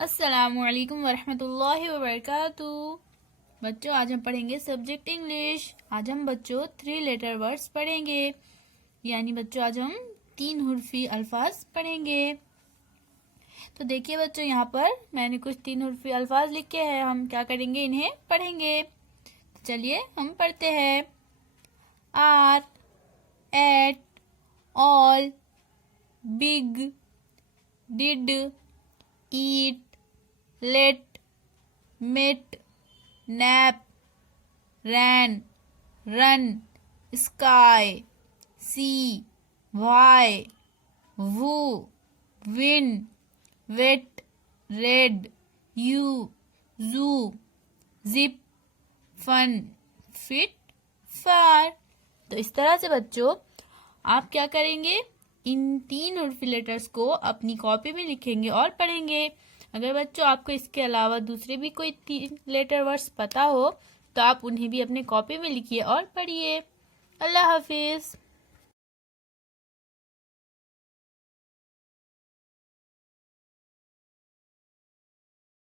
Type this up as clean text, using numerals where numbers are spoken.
अस्सलामुअलैकुम वरहमतुल्लाहि वबरकातुहू। बच्चों, आज हम पढ़ेंगे सब्जेक्ट इंग्लिश। आज हम बच्चों 3 लेटर वर्ड्स पढ़ेंगे, यानी बच्चों आज हम 3 हुर्फी अल्फाज पढ़ेंगे। तो देखिए बच्चों, यहाँ पर मैंने कुछ 3 हुर्फी अल्फाज लिखे हैं। हम क्या करेंगे, इन्हें पढ़ेंगे। तो चलिए हम पढ़ते हैं। Are, at, all, big, did, eat, let, met, nap, ran, run, sky, see, why, who, win, wet, red, you, zoo, zip, fun, fit, far। तो इस तरह से बच्चों आप क्या करेंगे, इन 3 उर्फी लेटर्स को अपनी कॉपी में लिखेंगे और पढ़ेंगे। अगर बच्चों आपको इसके अलावा दूसरे भी कोई 3 लेटर वर्ड्स पता हो तो आप उन्हें भी अपने कॉपी में लिखिए और पढ़िए। अल्लाह हाफिज।